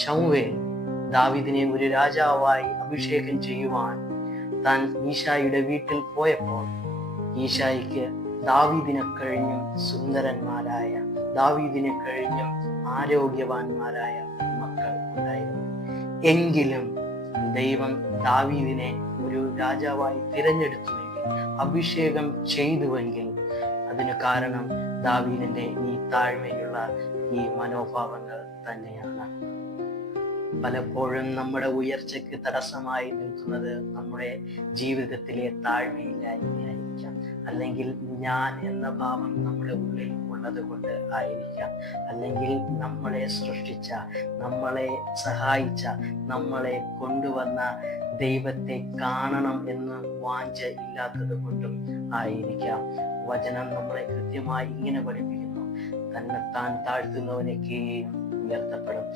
ശമൂവേൽ ദാവീദിനെ ഒരു രാജാവായി അഭിഷേകം ചെയ്യുവാൻ താൻ ഈശായിയുടെ വീട്ടിൽ പോയപ്പോൾ ഈശായിക്ക് ദാവീദിനെ കഴിഞ്ഞും സുന്ദരന്മാരായ, ദാവീദിനെ കഴിഞ്ഞും ആരോഗ്യവാന്മാരായ മക്കൾ ഉണ്ടായിരുന്നു. എങ്കിലും ദൈവം ദാവീദിനെ ഒരു രാജാവായി തിരഞ്ഞെടുത്തുവെങ്കിൽ, അഭിഷേകം ചെയ്തുവെങ്കിൽ അതിന് കാരണം ദാവീദിന്റെ ഈ താഴ്മയുള്ള ഈ മനോഭാവങ്ങൾ തന്നെയാണ്. പലപ്പോഴും നമ്മുടെ ഉയർച്ചയ്ക്ക് തടസ്സമായി നിൽക്കുന്നത് നമ്മുടെ ജീവിതത്തിലെ താഴ്മയില്ലായ്മയായിരിക്കാം, അല്ലെങ്കിൽ ഞാൻ എന്ന ഭാവം നമ്മുടെ ഉള്ളിൽ ഉള്ളത് കൊണ്ട് ആയിരിക്കാം, അല്ലെങ്കിൽ നമ്മളെ സൃഷ്ടിച്ച, നമ്മളെ സഹായിച്ച, നമ്മളെ കൊണ്ടുവന്ന ദൈവത്തെ കാണണം എന്ന് വാഞ്ച ഇല്ലാത്തത് കൊണ്ടും ആയിരിക്കാം. വചനം നമ്മളെ കൃത്യമായി ഇങ്ങനെ പഠിപ്പിക്കുന്നു, തന്നെത്താൻ താഴ്ത്തുന്നവനൊക്കെയും ഉയർത്തപ്പെടും.